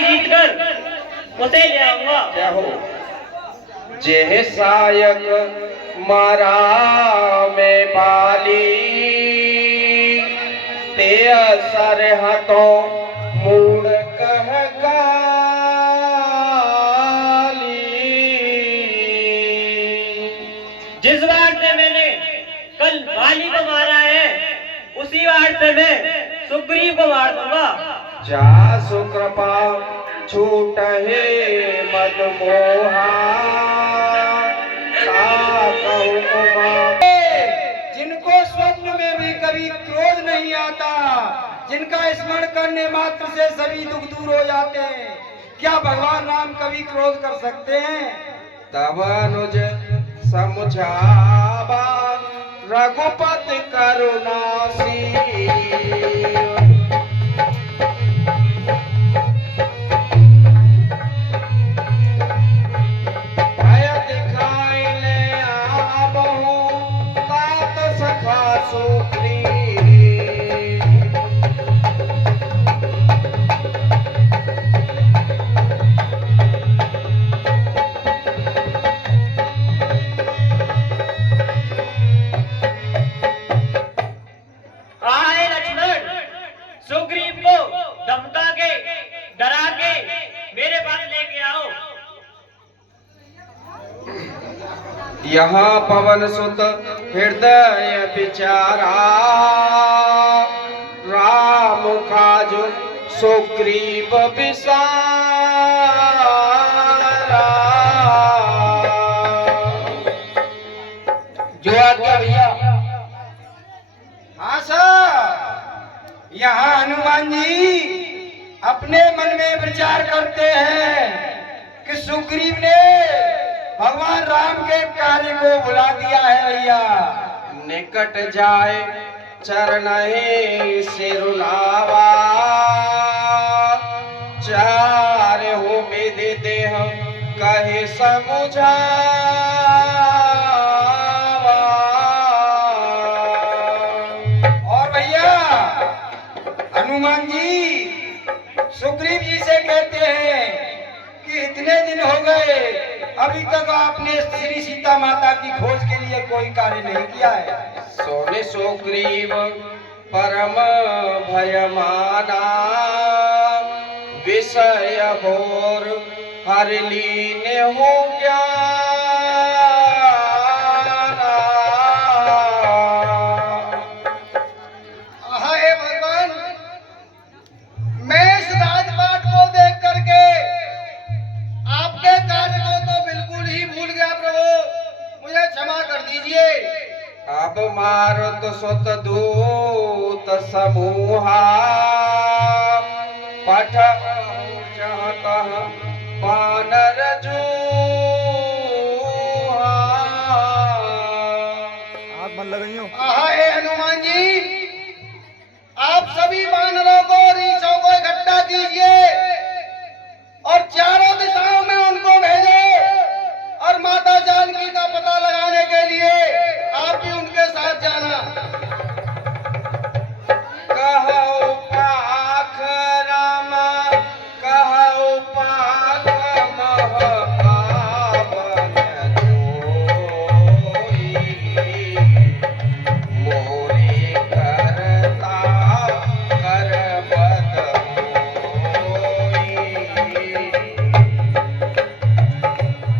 जीत कर उसे ले आऊंगा। क्या हो जेह सायक मारा में बाली ते असर हाथों मूड कह गाली। जिस वार से मैंने कल वाली को मारा है उसी वार से मैं सुग्रीव को मार दूंगा। जा सुकृपा छूट है मद मोहा जिनको स्वप्न में भी कभी क्रोध नहीं आता, जिनका स्मरण करने मात्र से सभी दुख दूर हो जाते हैं, क्या भगवान राम कभी क्रोध कर सकते हैं? तब अनुज समझावा रघुपति करुणासी। सुग्रीव को धमका के डरा के मेरे पास लेके आओ। यहाँ पवन सुत हृदय विचारा राम काज सुग्रीव विसारा। जो आज्ञा भैया। हाँ सर, यहाँ हनुमान जी अपने मन में विचार करते हैं कि सुग्रीव ने भगवान राम के कार्य को बुला दिया है भैया। निकट जाए चरण से रुलावा चार हो मेरे देह कहे समुझावा। और भैया हनुमान जी सुग्रीव जी से कहते हैं कि इतने दिन हो गए अभी तक आपने श्री सीता माता की खोज के लिए कोई कार्य नहीं किया है। सोने सुग्रीव परम भयमाना विषय भोर हर लीन हो गया। भगवान मैं इस राजपाट को देख करके आपके कार्य को तो बिल्कुल ही भूल गया प्रभु, मुझे क्षमा कर दीजिए। अब मारुत सुत दूत समूहा पठ चाहता बानर जूहा। आप मन लगाइयो। हनुमान जी आप सभी बानरों को रीछों को इकट्ठा कीजिए और चारों दिशाओं में उनको भेजे और माता जानकी का पता लगाने के लिए आप भी उनके साथ जाना। कहो पाख राम कहो पाख महापावन जोई मोरे करता कर बद होई।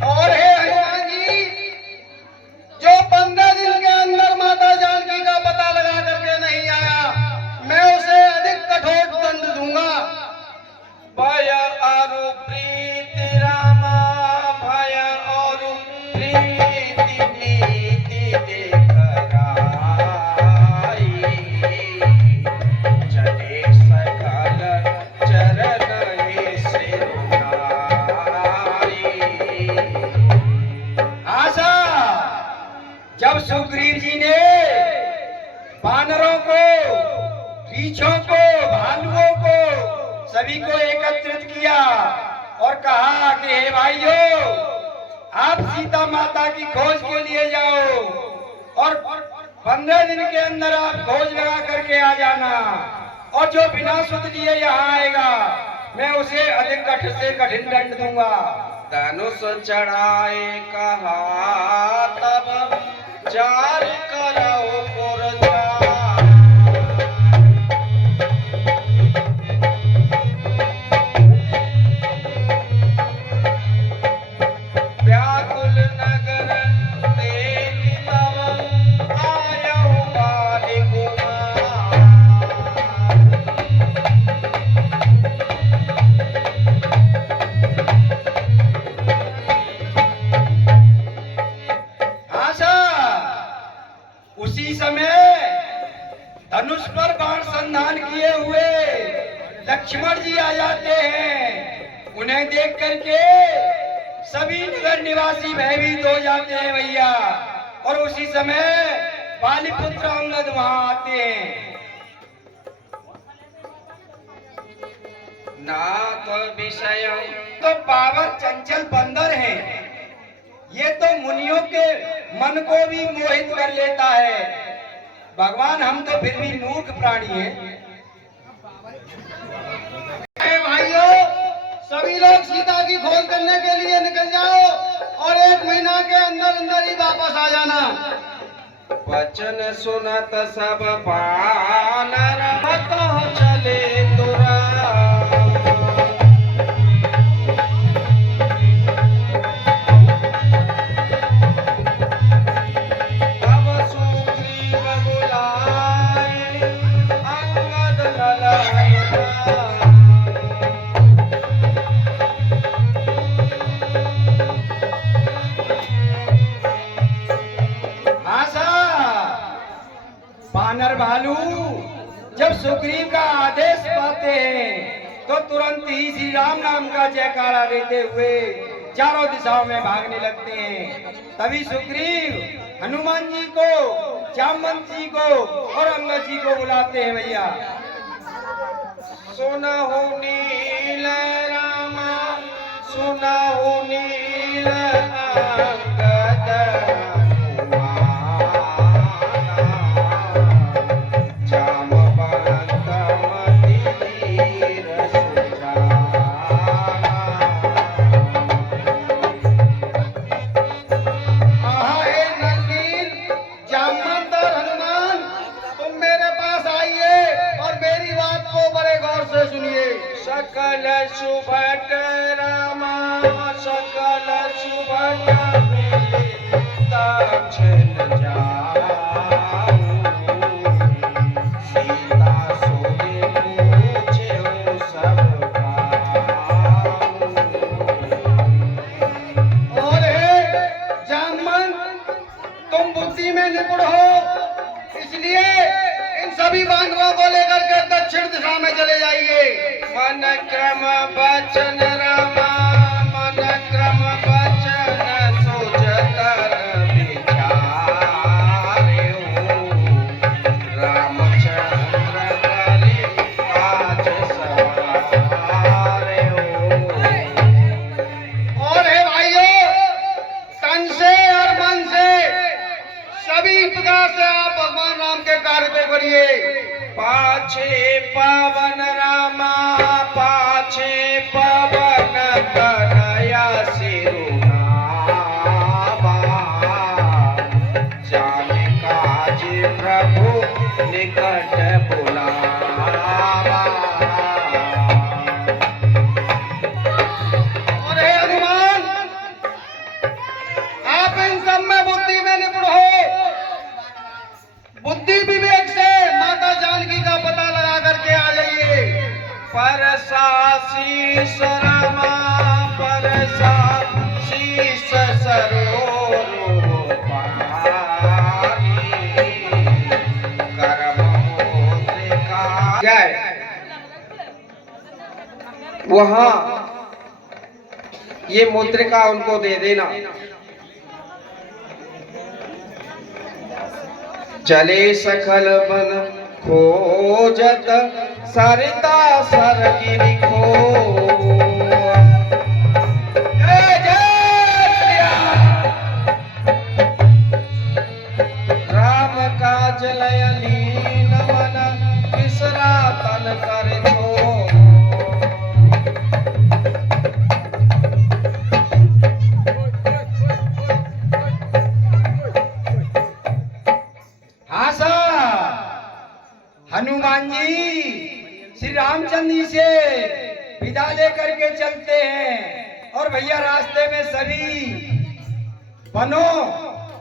और हे हनुमान जी जो 15 दिन के अंदर माता जानकी का पता लगा करके नहीं आया मैं उसे अधिक कठोर दंड दूंगा। भय और प्रीति रामा भय और प्रीति नीति देख राई चले सकल चरण हे सिरुनाई। आशा जब सुग्रीव जी ने बानरों को रीछों को भालुओं को सभी को एकत्रित किया और कहा कि हे भाइयों आप सीता माता की खोज के लिए जाओ और 15 दिन के अंदर आप खोज लगा करके आ जाना और जो बिना सुध लिए यहाँ आएगा मैं उसे अधिक कठिन से कठिन दंड दूंगा। धनुष चढ़ाए कहा तब जार करो पुरजा। व्याकुल नगर देख तब आयौ बाली कुमार। आशा उसी समय धनुष पर बाण संधान किए हुए लक्ष्मण जी आ जाते हैं। उन्हें देख करके सभी नगर निवासी भयभीत हो जाते हैं भैया। और उसी समय बालीपुत्र अंगद वहां आते हैं। नाथ विषय तो पावर चंचल बंदर है, ये तो मुनियों के मन को भी मोहित कर लेता है। भगवान हम तो फिर भी मूर्ख प्राणी हैं। भाइयों सभी लोग सीता की खोज करने के लिए निकल जाओ और 1 महीना के अंदर अंदर ही वापस आ जाना। वचन सुनत सब बानर तो चले तुरा। वानर भालू जब सुग्रीव का आदेश पाते हैं तो तुरंत ही श्री राम नाम का जयकारा देते हुए चारों दिशाओं में भागने लगते हैं। तभी सुग्रीव हनुमान जी को, जामवंत जी को और अंगद जी को बुलाते हैं भैया। सुनहु नील रामा सुनहु नील अंगद सकल सुभट रामा सकल सुभट दक्षिण जाऊं। सीता सोए पूछे सब पाऊं। और हे जामवंत तुम बुद्धि में निपुण हो, इसलिए इन सभी वानरों को लेकर के दक्षिण दिशा में चले जाइए। मन क्रम बचन रामा मन क्रम बचन सोचतर विचारे रामचंद्र करि काज सवारे। और हे भाइयों तन से और मन से सभी प्रकार से आप भगवान राम के कार्य को करिए। पाछे पवन रामा पाछे पवन कन्हैया सिरुनावा। जाने काज प्रभु निकट बुलावा। और हे हनुमान आप इन सब में बुद्धि में निपुण हो, बुद्धि विवेक से माता जानकी का पता लगा करके आ जाइए। परसा शीस रामा परसा शीस सरोवर पानी। कर्म मुद्रिका जय वहां ये मुद्रिका उनको दे देना। चले सकल बन खोजत सरिता सरगिरि खो। जय जय राम काज लय लीन मन बिसरा तन कर छो। दे करके चलते हैं। और भैया रास्ते में सभी वनों,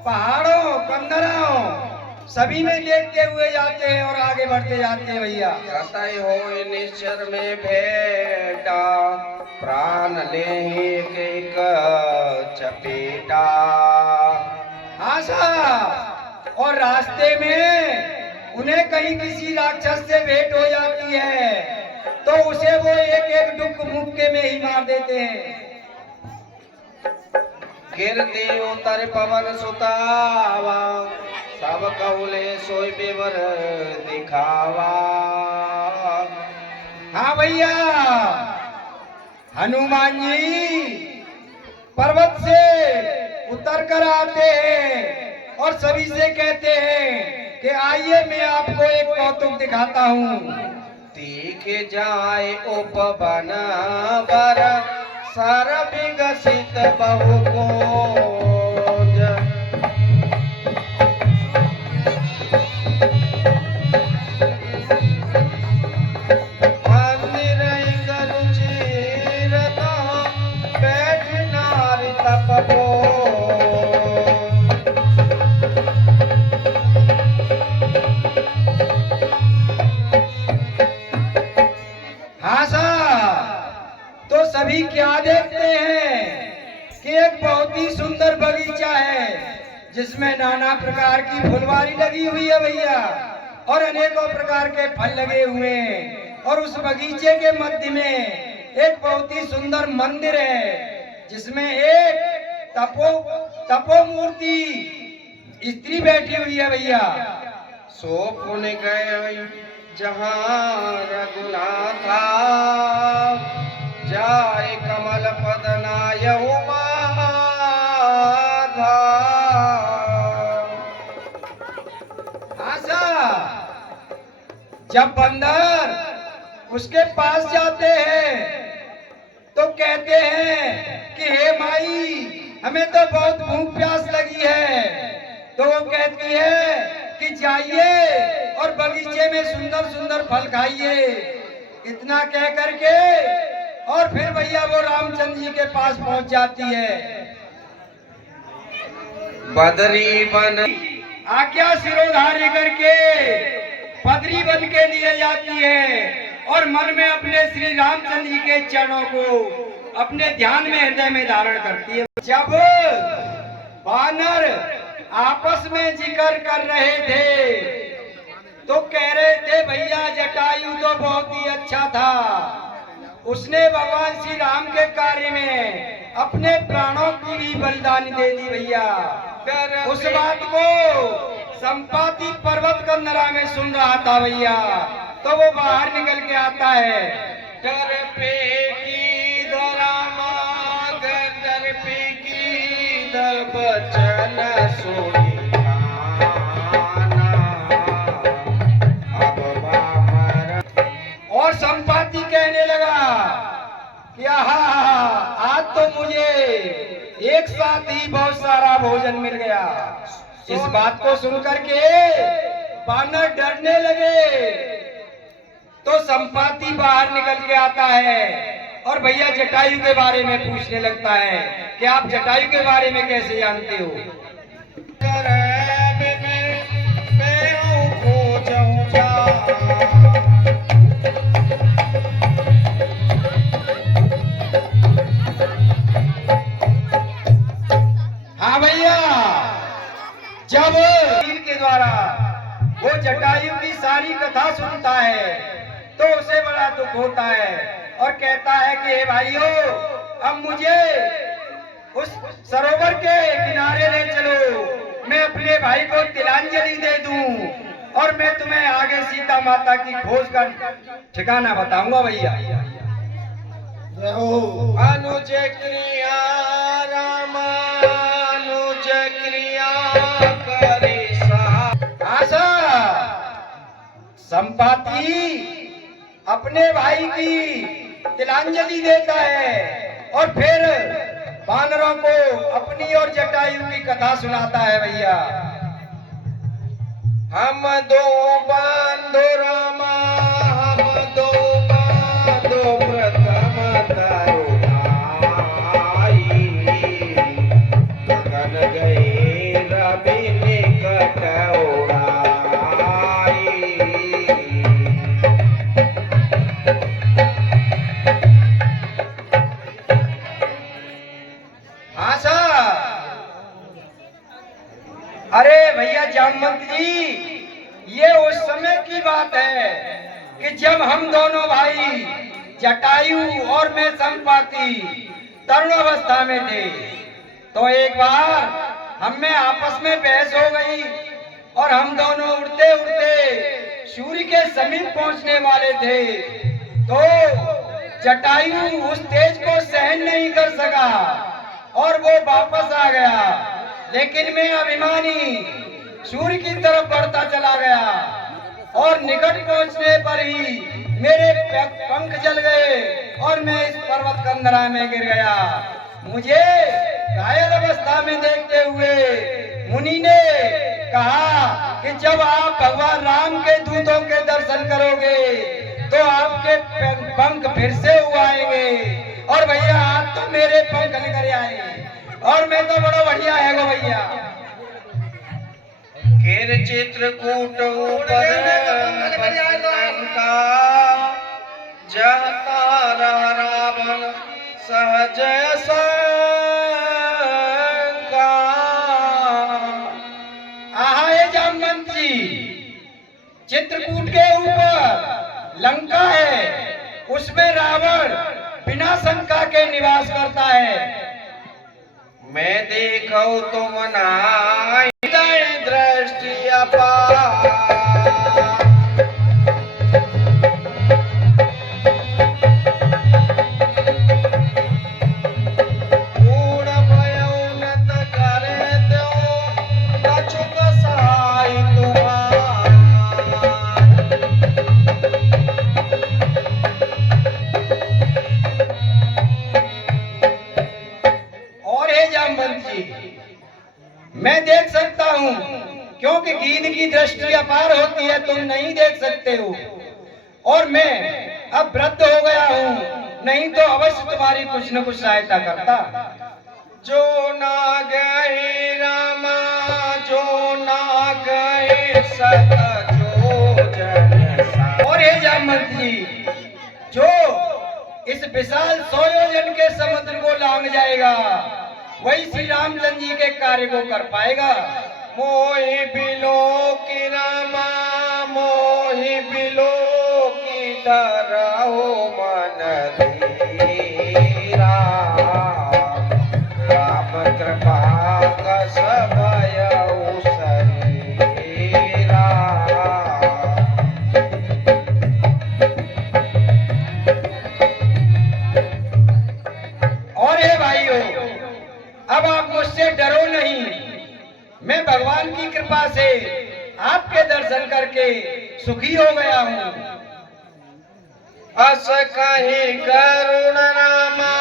पहाड़ों, कंदरों सभी में देखते हुए जाते हैं और आगे बढ़ते जाते हैं भैया। कतई होए निश्चर में भेटा, प्राण ले एक चपेटा। हाँ साहब, और रास्ते में उन्हें कहीं किसी राक्षस से भेंट हो जाती है तो उसे वो एक एक डुक मुक्के में ही मार देते हैं। गिरती उतर पवन सुतावा, सब कौले सोई बेवर दिखावा। हाँ भैया, हनुमान जी पर्वत से उतर कर आते हैं और सभी से कहते हैं कि आइए मैं आपको एक कौतुक दिखाता हूँ। तीख जाए उपवन वर, सर विकसित बहु कोज। मंदिर गरु चीरता, बैठ नारी तपबो। हाँ साहब, तो सभी क्या देखते हैं कि एक बहुत ही सुंदर बगीचा है जिसमें नाना प्रकार की फुलवारी लगी हुई है भैया, और अनेकों प्रकार के फल लगे हुए हैं। और उस बगीचे के मध्य में एक बहुत ही सुंदर मंदिर है जिसमें एक तपो मूर्ति स्त्री बैठी हुई है भैया। सो पुन गए जहाँ रघुनाथा, जाय कमल पद नायउ माधा। आशा, जब बंदर उसके पास जाते हैं तो कहते हैं कि हे माई, हमें तो बहुत भूख प्यास लगी है। तो वो कहती है कि जाइए और बगीचे में सुंदर सुंदर फल खाइए। इतना कह करके और फिर भैया वो रामचंद्र जी के पास पहुंच जाती है। बदरी बन आज्ञा सिरोधार्य करके बदरी बन के लिए जाती है और मन में अपने श्री रामचंद्र जी के चरणों को अपने ध्यान में, हृदय में धारण करती है। जब वानर आपस में जिक्र कर रहे थे तो कह रहे थे भैया जटायु तो बहुत ही अच्छा था, उसने भगवान श्री राम के कार्य में अपने प्राणों की भी बलिदानी दे दी भैया। उस बात को संपाति पर्वत कंदरा में सुन रहा था भैया, तो वो बाहर निकल के आता है। डर पे की धरामा, डर पे की दर बचन सुनी अब बाहर। और संपाति कहने लगा कि आहा, आज तो मुझे एक साथ ही बहुत सारा भोजन मिल गया। इस बात को सुनकर के बानर डरने लगे। तो संपाति बाहर निकल के आता है और भैया जटायु के बारे में पूछने लगता है कि आप जटायु के बारे में कैसे जानते हो। हाँ भैया, जब वीर के द्वारा वो जटायु की सारी कथा सुनता है तो उसे बड़ा दुख होता है और कहता है कि हे भाइयों, अब मुझे उस सरोवर के किनारे ले चलो, मैं अपने भाई को तिलांजलि दे दूं और मैं तुम्हें आगे सीता माता की खोज का ठिकाना बताऊंगा भैया। अनुज क्रिया रामा, अनुज क्रिया करे आशा, संपाति अपने भाई की तिलांजलि देता है और फिर वानरों को अपनी और जटायु की कथा सुनाता है भैया। हम दो बंधु रामा, हम दो बंधु प्रथम अरे भैया जामवंत जी, ये उस समय की बात है कि जब हम दोनों भाई जटायु और मैं संपाति तरुण अवस्था में थे, तो एक बार हम में आपस में बहस हो गई और हम दोनों उड़ते उड़ते सूर्य के समीप पहुंचने वाले थे। तो जटायु उस तेज को सहन नहीं कर सका और वो वापस आ गया, लेकिन मैं अभिमानी सूर्य की तरफ बढ़ता चला गया और निकट पहुंचने पर ही मेरे पंख जल गए और मैं इस पर्वत कंदरा में गिर गया। मुझे घायल अवस्था में देखते हुए मुनि ने कहा कि जब आप भगवान राम के दूतों के दर्शन करोगे तो आपके पंख फिर से उगाएंगे। और भैया आज तो मेरे पंख निकल आए और मैं तो बड़ा बढ़िया है गो भैया। केर चित्रकूट ऊपर जहता रावण सहज संका। आहा ये जामवंत जी, चित्रकूट के ऊपर लंका है, उसमें रावण बिना शंका के निवास करता है। मैं देखो तुम नाय दृष्टि अपार। मैं देख सकता हूँ, क्योंकि गीध की दृष्टि अपार होती है, तुम नहीं देख सकते हो। और मैं अब वृद्ध हो गया हूँ, नहीं तो अवश्य तुम्हारी कुछ न कुछ सहायता करता। जो ना गए रामा, जो ना गए सत जो जन। और हे जामवंत जी, जो इस विशाल 100 योजन के समुद्र को लांग जाएगा वही श्री रामचंद्र जी के कार्य को कर पाएगा। मोहि बिलो की रामा, मोहि बिलो की धरहु मन धीरा। राम कृपा कस भयउ शरीरा। और हे भाइयों, अब आप मुझसे डरो नहीं, मैं भगवान की कृपा से आपके दर्शन करके सुखी हो गया हूँ। अस कही करुण रामा,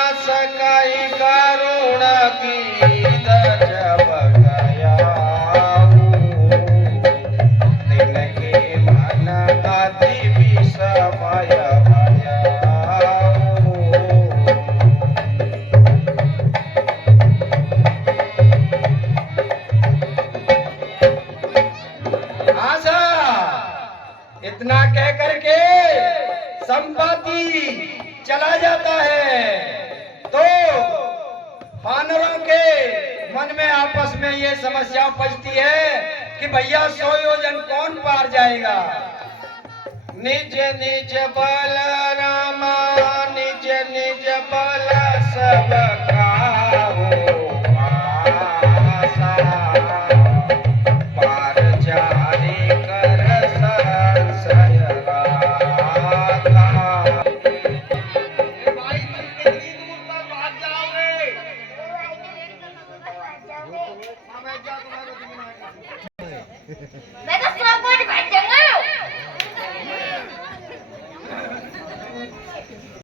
अस कही करुण गीत जब गया दिल के मन अति विस्मय भया। इतना कह करके संपाति चला जाता है, तो वानरों के मन में आपस में ये समस्या उपजती है कि भैया 100 योजन कौन पार जाएगा। निज निज बल रामा, निज निज बल सब